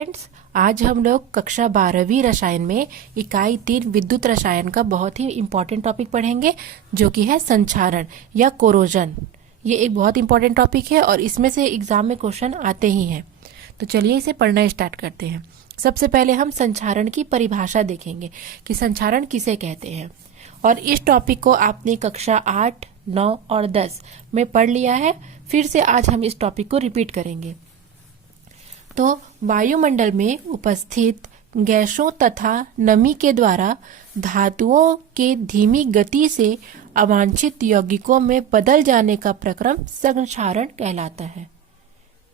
Friends, आज हम लोग कक्षा 12वीं रसायन में इकाई 3 विद्युत रसायन का बहुत ही इम्पोर्टेंट टॉपिक पढ़ेंगे, जो कि है संक्षारण या कोरोजन। ये एक बहुत इम्पोर्टेंट टॉपिक है और इसमें से एग्जाम में क्वेश्चन आते ही हैं। तो चलिए इसे पढ़ना स्टार्ट करते हैं। सबसे पहले हम संक्षारण की परिभाषा देखेंगे कि संक्षारण किसे कहते हैं। और इस टॉपिक को आपने कक्षा 8, 9 और 10 में पढ़ लिया है। फिर से आज हम इस टॉपिक को रिपीट करेंगे। तो वायुमंडल में उपस्थित गैसों तथा नमी के द्वारा धातुओं के धीमी गति से अवांछित यौगिकों में बदल जाने का प्रक्रम संक्षारण कहलाता है।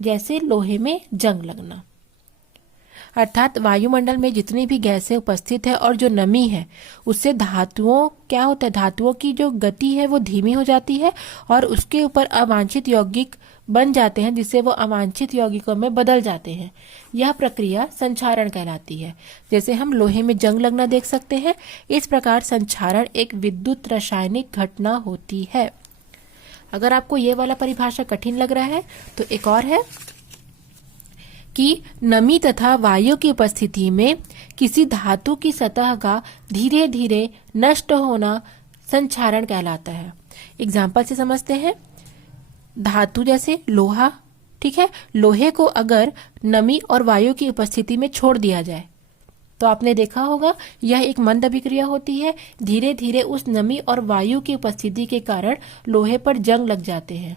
जैसे लोहे में जंग लगना, अर्थात वायुमंडल में जितनी भी गैसें उपस्थित है और जो नमी है उससे धातुओं क्या होता है, धातुओं की जो गति है वो धीमी हो जाती है और उसके ऊपर अवांछित यौगिक बन जाते हैं, जिससे वो अवांछित यौगिकों में बदल जाते हैं। यह प्रक्रिया संक्षारण कहलाती है। जैसे हम लोहे में जंग लगना देख सकते हैं, इस प्रकार संक्षारण एक विद्युत रासायनिक घटना होती है। अगर आपको ये वाला परिभाषा कठिन लग रहा है तो एक और है कि नमी तथा वायु की उपस्थिति में किसी धातु की सतह का धीरे धीरे नष्ट होना संक्षारण कहलाता है। एग्जाम्पल से समझते हैं। धातु जैसे लोहा, ठीक है, लोहे को अगर नमी और वायु की उपस्थिति में छोड़ दिया जाए तो आपने देखा होगा यह एक मंद अभिक्रिया होती है। धीरे धीरे उस नमी और वायु की उपस्थिति के कारण लोहे पर जंग लग जाते हैं।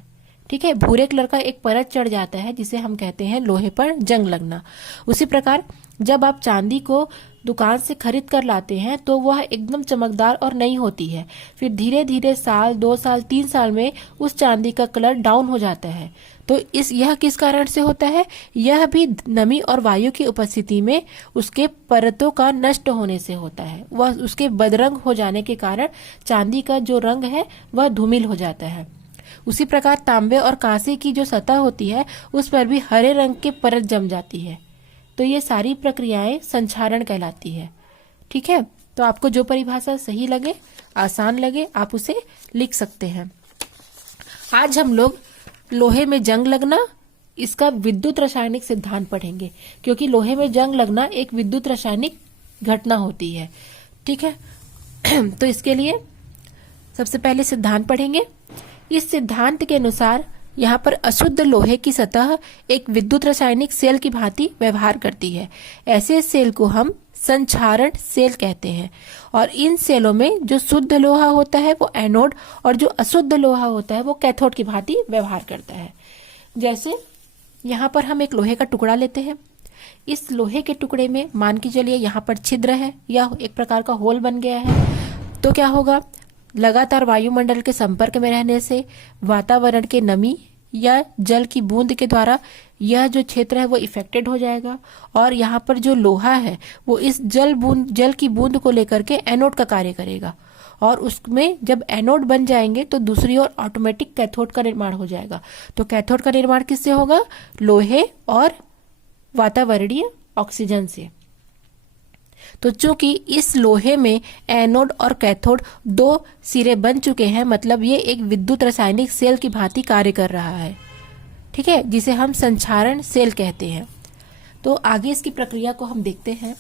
ठीक है, भूरे कलर का एक परत चढ़ जाता है जिसे हम कहते हैं लोहे पर जंग लगना। उसी प्रकार जब आप चांदी को दुकान से खरीद कर लाते हैं तो वह एकदम चमकदार और नई होती है। फिर धीरे धीरे साल, 2 साल, 3 साल में उस चांदी का कलर डाउन हो जाता है। तो यह किस कारण से होता है? यह भी नमी और वायु की उपस्थिति में उसके परतों का नष्ट होने से होता है। वह उसके बदरंग हो जाने के कारण चांदी का जो रंग है वह धूमिल हो जाता है। उसी प्रकार तांबे और कांसे की जो सतह होती है उस पर भी हरे रंग की परत जम जाती है। तो ये सारी प्रक्रियाएं संक्षारण कहलाती है। ठीक है, तो आपको जो परिभाषा सही लगे, आसान लगे, आप उसे लिख सकते हैं। आज हम लोग लोहे में जंग लगना, इसका विद्युत रासायनिक सिद्धांत पढ़ेंगे, क्योंकि लोहे में जंग लगना एक विद्युत रासायनिक घटना होती है। ठीक है, तो इसके लिए सबसे पहले सिद्धांत पढ़ेंगे। इस सिद्धांत के अनुसार यहाँ पर अशुद्ध लोहे की सतह एक विद्युत रासायनिक सेल की भांति व्यवहार करती है। ऐसे सेल को हम संक्षारण सेल कहते हैं। और इन सेलों में जो शुद्ध लोहा होता है वो एनोड और जो अशुद्ध लोहा होता है वो कैथोड की भांति व्यवहार करता है। जैसे यहाँ पर हम एक लोहे का टुकड़ा लेते हैं। इस लोहे के टुकड़े में मान के चलिए यहाँ पर छिद्र है या एक प्रकार का होल बन गया है। तो क्या होगा? लगातार वायुमंडल के संपर्क में रहने से वातावरण के नमी या जल की बूंद के द्वारा यह जो क्षेत्र है वो इफेक्टेड हो जाएगा और यहाँ पर जो लोहा है वो इस जल की बूंद को लेकर के एनोड का कार्य करेगा। और उसमें जब एनोड बन जाएंगे तो दूसरी ओर ऑटोमेटिक कैथोड का निर्माण हो जाएगा। तो कैथोड का निर्माण किससे होगा? लोहे और वातावरणीय ऑक्सीजन से। तो चूंकि इस लोहे में एनोड और कैथोड 2 सिरे बन चुके हैं, मतलब ये एक विद्युत रासायनिक सेल की भांति कार्य कर रहा है। ठीक है, जिसे हम संक्षारण सेल कहते हैं। तो आगे इसकी प्रक्रिया को हम देखते हैं।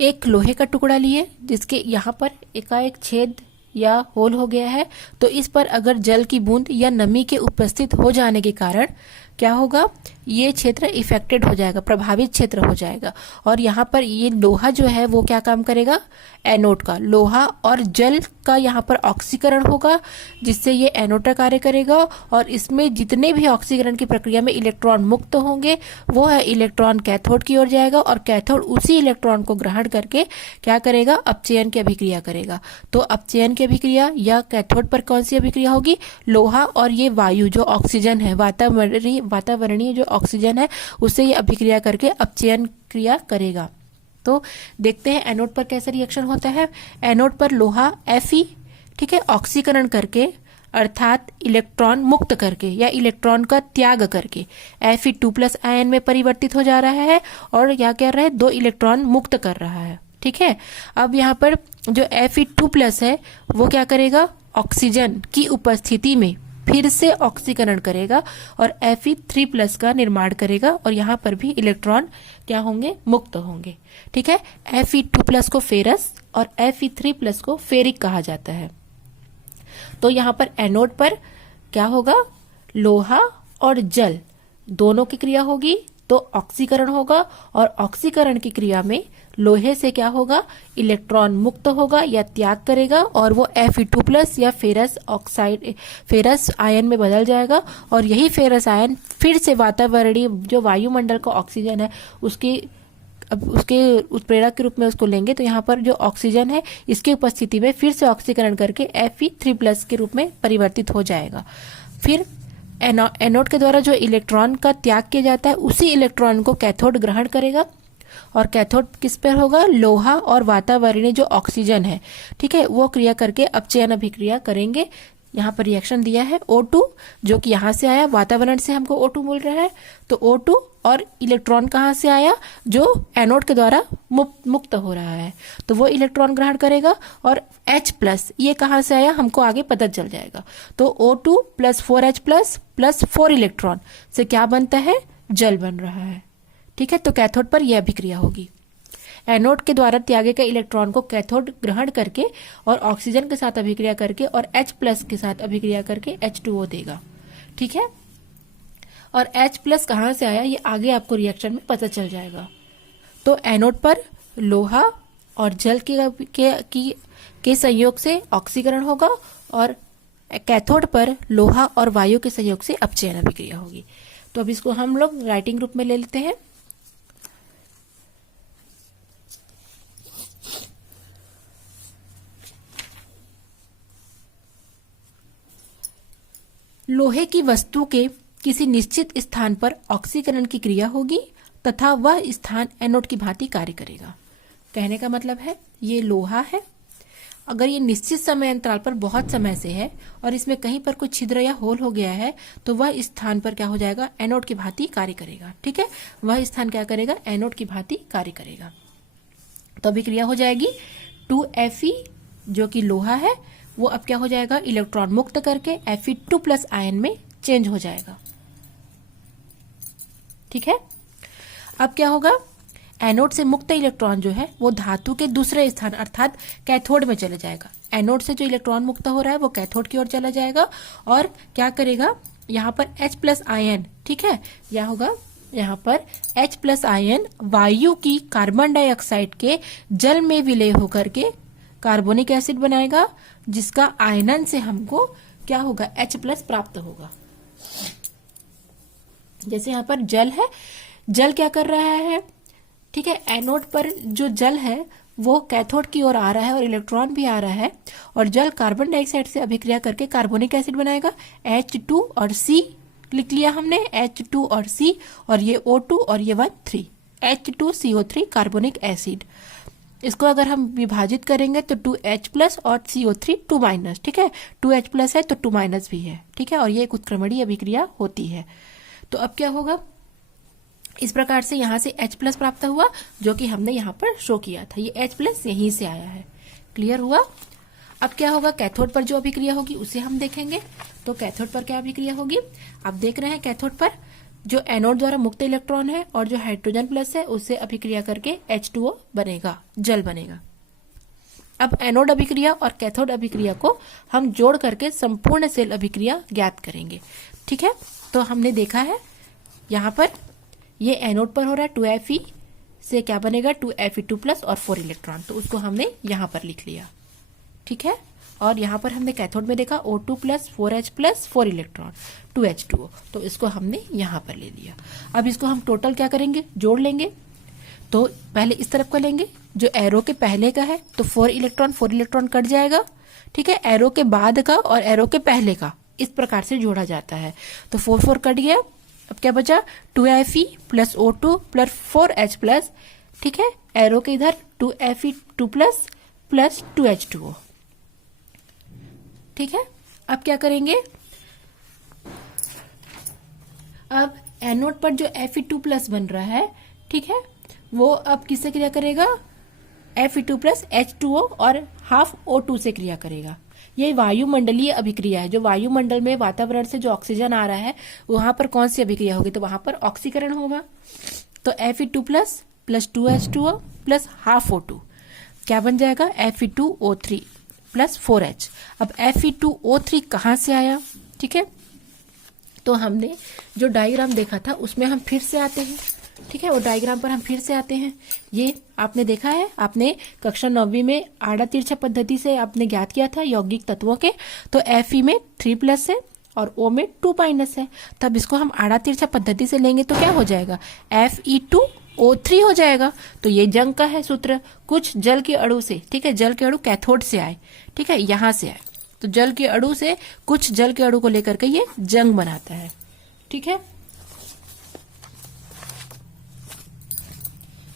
एक लोहे का टुकड़ा लिए जिसके यहाँ पर एकाएक छेद या होल हो गया है, तो इस पर अगर जल की बूंद या नमी के उपस्थित हो जाने के कारण क्या होगा? ये क्षेत्र इफेक्टेड हो जाएगा, प्रभावित क्षेत्र हो जाएगा। और यहाँ पर ये लोहा जो है वो क्या काम करेगा? एनोड का। लोहा और जल का यहाँ पर ऑक्सीकरण होगा, जिससे ये एनोड का कार्य करेगा। और इसमें जितने भी ऑक्सीकरण की प्रक्रिया में इलेक्ट्रॉन मुक्त होंगे वो है इलेक्ट्रॉन कैथोड की ओर जाएगा और कैथोड उसी इलेक्ट्रॉन को ग्रहण करके क्या करेगा? अपचयन की अभिक्रिया करेगा। तो अपचयन की अभिक्रिया या कैथोड पर कौन सी अभिक्रिया होगी? लोहा और ये वायु जो ऑक्सीजन है, वातावरणीय जो ऑक्सीजन है, उससे ये अभिक्रिया करके अपचयन क्रिया करेगा। तो देखते हैं एनोड पर कैसा रिएक्शन होता है। एनोड पर लोहा Fe, ठीक है, ऑक्सीकरण करके अर्थात इलेक्ट्रॉन मुक्त करके या इलेक्ट्रॉन का त्याग करके Fe2+ आयन में परिवर्तित हो जा रहा है और क्या कर रहा है? 2 इलेक्ट्रॉन मुक्त कर रहा है। ठीक है। अब यहाँ पर जो Fe2+ है वो क्या करेगा, ऑक्सीजन की उपस्थिति में फिर से ऑक्सीकरण करेगा और Fe3+ का निर्माण करेगा और यहाँ पर भी इलेक्ट्रॉन क्या होंगे, मुक्त होंगे। ठीक है। Fe2+ को फेरस और Fe3+ को फेरिक कहा जाता है। तो यहाँ पर एनोड पर क्या होगा, लोहा और जल दोनों की क्रिया होगी तो ऑक्सीकरण होगा और ऑक्सीकरण की क्रिया में लोहे से क्या होगा, इलेक्ट्रॉन मुक्त होगा या त्याग करेगा और वो Fe2+ या फेरस ऑक्साइड, फेरस आयन में बदल जाएगा और यही फेरस आयन फिर से वातावरणीय जो वायुमंडल का ऑक्सीजन है उसके उत्प्रेरक के रूप में उसको लेंगे। तो यहाँ पर जो ऑक्सीजन है इसकी उपस्थिति में फिर से ऑक्सीकरण करके Fe3+ के रूप में परिवर्तित हो जाएगा। फिर एनोड के द्वारा जो इलेक्ट्रॉन का त्याग किया जाता है उसी इलेक्ट्रॉन को कैथोड ग्रहण करेगा और कैथोड किस पर होगा, लोहा और वातावरणीय जो ऑक्सीजन है, ठीक है, वो क्रिया करके अपचयन अभिक्रिया करेंगे। यहाँ पर रिएक्शन दिया है O2 जो कि यहाँ से आया, वातावरण से हमको O2 मिल रहा है, तो O2 और इलेक्ट्रॉन कहाँ से आया, जो एनोड के द्वारा मुक्त हो रहा है, तो वो इलेक्ट्रॉन ग्रहण करेगा और H+ ये कहाँ से आया हमको आगे पता चल जाएगा। तो O2 + 4H+ + 4 इलेक्ट्रॉन से क्या बनता है, जल बन रहा है। ठीक है। तो कैथोड पर यह अभिक्रिया होगी। एनोड के द्वारा त्यागे गए इलेक्ट्रॉन को कैथोड ग्रहण करके और ऑक्सीजन के साथ अभिक्रिया करके और H+ के साथ अभिक्रिया करके H2O देगा। ठीक है। और H+ कहाँ से आया ये आगे आपको रिएक्शन में पता चल जाएगा। तो एनोड पर लोहा और जल के संयोग से ऑक्सीकरण होगा और कैथोड पर लोहा और वायु के संयोग से अपचयन अभिक्रिया होगी। तो अब इसको हम लोग राइटिंग रूप में ले लेते हैं। लोहे की वस्तु के किसी निश्चित स्थान पर ऑक्सीकरण की क्रिया होगी तथा वह स्थान एनोड की भांति कार्य करेगा। कहने का मतलब है ये लोहा है, अगर ये निश्चित समय अंतराल पर बहुत समय से है और इसमें कहीं पर कोई छिद्र या होल हो गया है तो वह स्थान पर क्या हो जाएगा, एनोड की भांति कार्य करेगा। ठीक है। वह स्थान क्या करेगा, एनोड की भांति कार्य करेगा। तो अभिक्रिया हो जाएगी 2Fe जो कि लोहा है वो अब क्या हो जाएगा, इलेक्ट्रॉन मुक्त करके Fe2+ आयन में चेंज हो जाएगा। ठीक है। अब क्या होगा, एनोड से मुक्त इलेक्ट्रॉन जो है वो धातु के दूसरे स्थान अर्थात कैथोड में चले जाएगा। एनोड से जो इलेक्ट्रॉन मुक्त हो रहा है वो कैथोड की ओर चला जाएगा और क्या करेगा, यहाँ पर H+ आयन, ठीक है, यह होगा यहाँ पर H+ आयन वायु की कार्बन डाइऑक्साइड के जल में विलय होकर के कार्बोनिक एसिड बनाएगा जिसका आयनन से हमको क्या होगा, H+ प्राप्त होगा। जैसे यहाँ पर जल है, जल क्या कर रहा है, ठीक है, एनोड पर जो जल है वो कैथोड की ओर आ रहा है और इलेक्ट्रॉन भी आ रहा है और जल कार्बन डाइऑक्साइड से अभिक्रिया करके कार्बोनिक एसिड बनाएगा। H2 और C लिख लिया हमने, H2 और C और ये O2 और ये 1 3 H2CO3 कार्बोनिक एसिड। इसको अगर हम विभाजित करेंगे तो 2H+ और CO3 2-, ठीक है, 2H+ है तो 2- भी है। ठीक है। और ये एक उत्क्रमणीय अभिक्रिया होती है। तो अब क्या होगा, इस प्रकार से यहाँ से H+ प्राप्त हुआ जो कि हमने यहाँ पर शो किया था, ये H+ यहीं से आया है। क्लियर हुआ। अब क्या होगा, कैथोड पर जो अभिक्रिया होगी उसे हम देखेंगे। तो कैथोड पर क्या अभिक्रिया होगी, आप देख रहे हैं कैथोड पर जो एनोड द्वारा मुक्त इलेक्ट्रॉन है और जो हाइड्रोजन प्लस है उससे अभिक्रिया करके H2O बनेगा, जल बनेगा। अब एनोड अभिक्रिया और कैथोड अभिक्रिया को हम जोड़ करके संपूर्ण सेल अभिक्रिया ज्ञात करेंगे। ठीक है। तो हमने देखा है यहाँ पर ये एनोड पर हो रहा है 2Fe से क्या बनेगा, 2Fe2+ और 4 इलेक्ट्रॉन, तो उसको हमने यहाँ पर लिख लिया। ठीक है। और यहाँ पर हमने कैथोड में देखा O2+, 4H+, 4 इलेक्ट्रॉन, 2H2O, तो इसको हमने यहाँ पर ले लिया। अब इसको हम टोटल क्या करेंगे, जोड़ लेंगे। तो पहले इस तरफ का लेंगे, जो एरो के पहले का है तो 4 इलेक्ट्रॉन कट जाएगा। ठीक है। एरो के बाद का और एरो के पहले का इस प्रकार से जोड़ा जाता है। तो 4 कट गया। अब क्या बचा, 2Fe + O2 + 4H+, ठीक है, एरो के इधर 2Fe2+ + 2H2O। ठीक है। अब क्या करेंगे, अब एनोड पर जो Fe2+ बन रहा है, ठीक है, वो अब किससे क्रिया करेगा, Fe2 प्लस H2O और हाफ O2 से क्रिया करेगा। ये वायुमंडलीय अभिक्रिया है। जो वायुमंडल में वातावरण से जो ऑक्सीजन आ रहा है वहां पर कौन सी अभिक्रिया होगी, तो वहां पर ऑक्सीकरण होगा। तो Fe2 plus 2H2O plus half O2 क्या बन जाएगा, Fe2O3 प्लस 4H। अब Fe2O3 कहाँ से आया, ठीक है, तो हमने जो डायग्राम देखा था उसमें हम फिर से आते हैं, ठीक है, वो डायग्राम पर हम फिर से आते हैं। ये आपने देखा है, आपने कक्षा 9वीं में आड़ा तिरछा पद्धति से आपने ज्ञात किया था यौगिक तत्वों के। तो Fe में 3 प्लस है और O में 2 माइनस है। तब इसको हम आड़ा तिरछा पद्धति से लेंगे तो क्या हो जाएगा, Fe2O3 हो जाएगा। तो ये जंग का है सूत्र, कुछ जल के अणु से, ठीक है, जल के अणु कैथोड से आए, ठीक है, यहां से आए, तो जल के अणु से कुछ जल के अणु को लेकर के ये जंग बनाता है, ठीक है।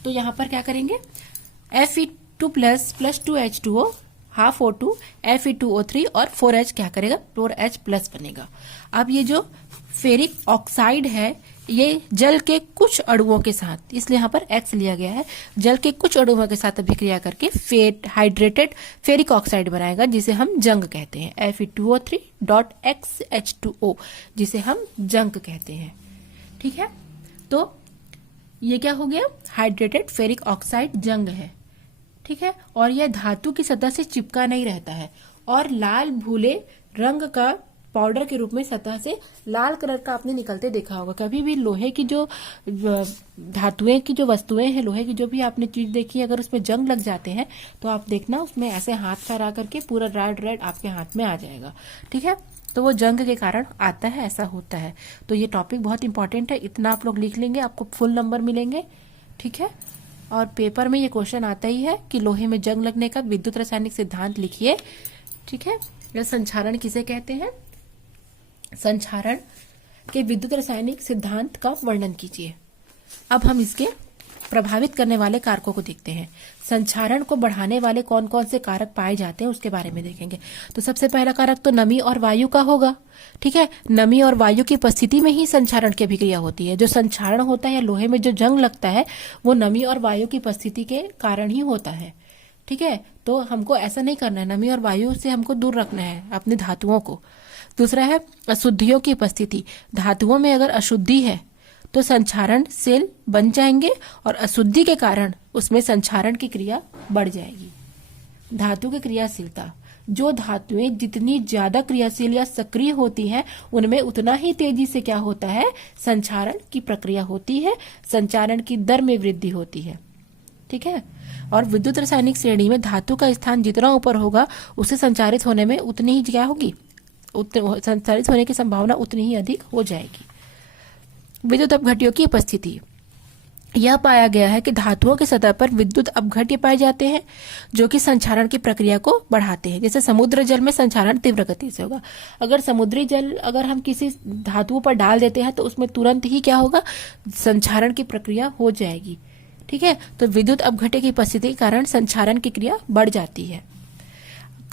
तो यहां पर क्या करेंगे, Fe2 plus 2H2O half O2 Fe2O3 और 4H क्या करेगा, 4H प्लस बनेगा। अब ये जो फेरिक ऑक्साइड है ये जल के कुछ अणुओं के साथ, इसलिए यहाँ पर X लिया गया है, जल के कुछ अणुओं के साथ अभिक्रिया करके हाइड्रेटेड फेरिक ऑक्साइड बनाएगा जिसे हम जंग कहते हैं, Fe2O3.XH2O जिसे हम जंग कहते हैं, ठीक है। तो ये क्या हो गया, हाइड्रेटेड फेरिक ऑक्साइड जंग है, ठीक है, और यह धातु की सतह से चिपका नहीं रहता है और लाल भूले रंग का पाउडर के रूप में सतह से लाल कलर का आपने निकलते देखा होगा। कभी भी लोहे की जो धातुएं की जो वस्तुएं हैं, लोहे की जो भी आपने चीज देखी है, अगर उसमें जंग लग जाते हैं तो आप देखना उसमें ऐसे हाथ फहरा करके पूरा रेड आपके हाथ में आ जाएगा, ठीक है। तो वो जंग के कारण आता है, ऐसा होता है। तो ये टॉपिक बहुत इंपॉर्टेंट है, इतना आप लोग लिख लेंगे, आपको फुल नंबर मिलेंगे, ठीक है। और पेपर में ये क्वेश्चन आता ही है कि लोहे में जंग लगने का विद्युत रासायनिक सिद्धांत लिखिए, ठीक है। यह संक्षारण किसे कहते हैं, संक्षारण के विद्युत रासायनिक सिद्धांत का वर्णन कीजिए। अब हम इसके प्रभावित करने वाले कारकों को देखते हैं। संक्षारण को बढ़ाने वाले कौन कौन से कारक पाए जाते हैं उसके बारे में देखेंगे। तो सबसे पहला कारक तो नमी और वायु का होगा, ठीक है। नमी और वायु की उपस्थिति में ही संक्षारण की अभिक्रिया होती है। जो संक्षारण होता है या लोहे में जो जंग लगता है वो नमी और वायु की उपस्थिति के कारण ही होता है, ठीक है। तो हमको ऐसा नहीं करना है, नमी और वायु से हमको दूर रखना है अपनी धातुओं को। दूसरा है अशुद्धियों की उपस्थिति। धातुओं में अगर अशुद्धि है तो संक्षारण सेल बन जाएंगे और अशुद्धि के कारण उसमें संक्षारण की क्रिया बढ़ जाएगी। धातु की क्रियाशीलता, जो धातुएं जितनी ज्यादा क्रियाशील या सक्रिय होती हैं उनमें उतना ही तेजी से क्या होता है, संक्षारण की प्रक्रिया होती है, संचारण की दर में वृद्धि होती है, ठीक है। और विद्युत रासायनिक श्रेणी में धातु का स्थान जितना ऊपर होगा उसे संचारित होने में उतनी ही क्या होगी, संचारित होने की संभावना उतनी ही अधिक हो जाएगी। विद्युत अपघट्यों की उपस्थिति, यह पाया गया है कि धातुओं की सतह पर विद्युत अपघट्य पाए जाते हैं जो कि संक्षारण की प्रक्रिया को बढ़ाते हैं। जैसे समुद्र जल में संक्षारण तीव्र गति से होगा। अगर समुद्री जल अगर हम किसी धातु पर डाल देते हैं तो उसमें तुरंत ही क्या होगा, संक्षारण की प्रक्रिया हो जाएगी, ठीक है। तो विद्युत अपघट्य की उपस्थिति के कारण संक्षारण की क्रिया बढ़ जाती है।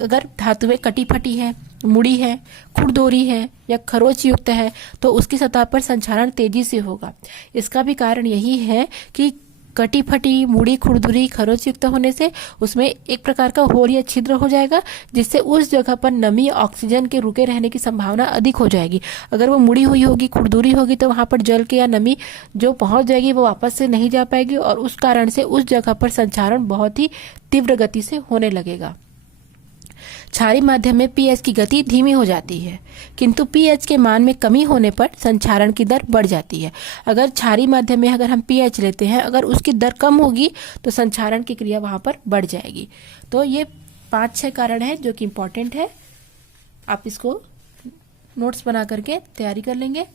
अगर धातुएं कटी फटी है, मुड़ी है, खुरदोरी है या खरोच युक्त है तो उसकी सतह पर संक्षारण तेजी से होगा। इसका भी कारण यही है कि कटी फटी, मुड़ी, खुरदुरी, खरोच युक्त होने से उसमें एक प्रकार का होल या छिद्र हो जाएगा जिससे उस जगह पर नमी, ऑक्सीजन के रुके रहने की संभावना अधिक हो जाएगी। अगर वो मुड़ी हुई होगी, खुरदुरी होगी तो वहां पर जल के या नमी जो पहुंच जाएगी वो वापस से नहीं जा पाएगी और उस कारण से उस जगह पर संक्षारण बहुत ही तीव्र गति से होने लगेगा। क्षारीय माध्यम में पीएच की गति धीमी हो जाती है किंतु पीएच के मान में कमी होने पर संक्षारण की दर बढ़ जाती है। अगर क्षारीय माध्यम में अगर हम पीएच लेते हैं, अगर उसकी दर कम होगी तो संक्षारण की क्रिया वहां पर बढ़ जाएगी। तो ये 5-6 कारण है जो कि इंपॉर्टेंट है, आप इसको नोट्स बना करके तैयारी कर लेंगे।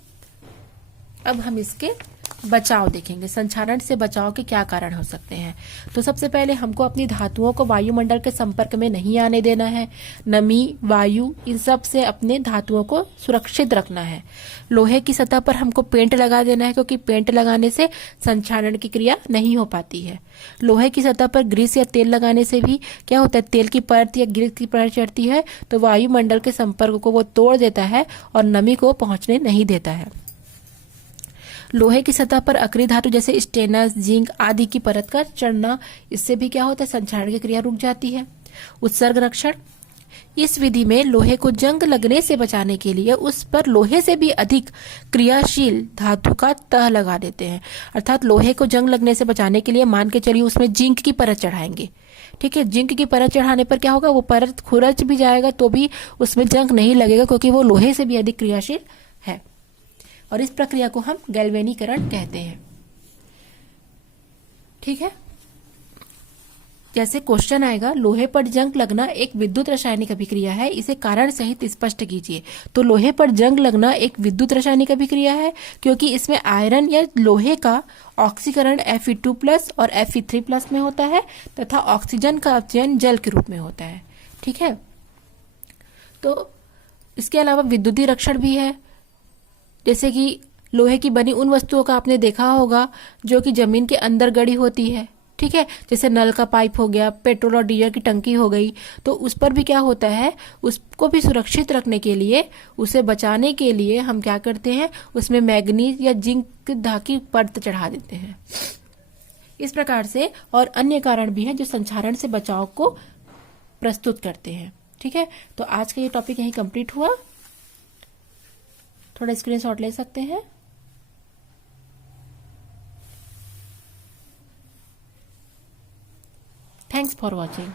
अब हम इसके बचाव देखेंगे, संक्षारण से बचाव के क्या कारण हो सकते हैं। तो सबसे पहले हमको अपनी धातुओं को वायुमंडल के संपर्क में नहीं आने देना है। नमी, वायु, इन सब से अपने धातुओं को सुरक्षित रखना है। लोहे की सतह पर हमको पेंट लगा देना है क्योंकि पेंट लगाने से संक्षारण की क्रिया नहीं हो पाती है। लोहे की सतह पर ग्रीस या तेल लगाने से भी क्या होता है, तेल की परत या ग्रीस की परत चढ़ती है तो वायुमंडल के संपर्क को वो तोड़ देता है और नमी को पहुंचने नहीं देता है। लोहे की सतह पर अक्रिय धातु जैसे स्टेनस, जिंक आदि की परत का चढ़ना, इससे भी क्या होता है, संक्षारण की क्रिया रुक जाती है। उत्सर्ग रक्षण, इस विधि में लोहे को जंग लगने से बचाने के लिए उस पर लोहे से भी अधिक क्रियाशील धातु का तह लगा देते हैं। अर्थात लोहे को जंग लगने से बचाने के लिए मान के चलिए उसमें जिंक की परत चढ़ाएंगे। ठीक है, जिंक की परत चढ़ाने पर क्या होगा, वो परत खुरच भी जाएगा तो भी उसमें जंग नहीं लगेगा, क्योंकि वो लोहे से भी अधिक क्रियाशील है। और इस प्रक्रिया को हम गैल्वेनीकरण कहते हैं। ठीक है, जैसे क्वेश्चन आएगा, लोहे पर जंग लगना एक विद्युत रासायनिक अभिक्रिया है, इसे कारण सहित स्पष्ट कीजिए। तो लोहे पर जंग लगना एक विद्युत रासायनिक अभिक्रिया है, क्योंकि इसमें आयरन या लोहे का ऑक्सीकरण Fe2+ और Fe3+ में होता है तथा ऑक्सीजन का अपचयन जल के रूप में होता है। ठीक है, तो इसके अलावा विद्युतीय रक्षण भी है, जैसे कि लोहे की बनी उन वस्तुओं का आपने देखा होगा जो कि जमीन के अंदर गड़ी होती है। ठीक है, जैसे नल का पाइप हो गया, पेट्रोल और डीजल की टंकी हो गई, तो उस पर भी क्या होता है, उसको भी सुरक्षित रखने के लिए, उसे बचाने के लिए हम क्या करते हैं, उसमें मैग्नीज या जिंक धातु परत चढ़ा देते हैं। इस प्रकार से और अन्य कारण भी हैं जो संक्षारण से बचाव को प्रस्तुत करते हैं। ठीक है, तो आज का ये टॉपिक यहीं कंप्लीट हुआ। थोड़ा स्क्रीनशॉट ले सकते हैं। Thanks for watching.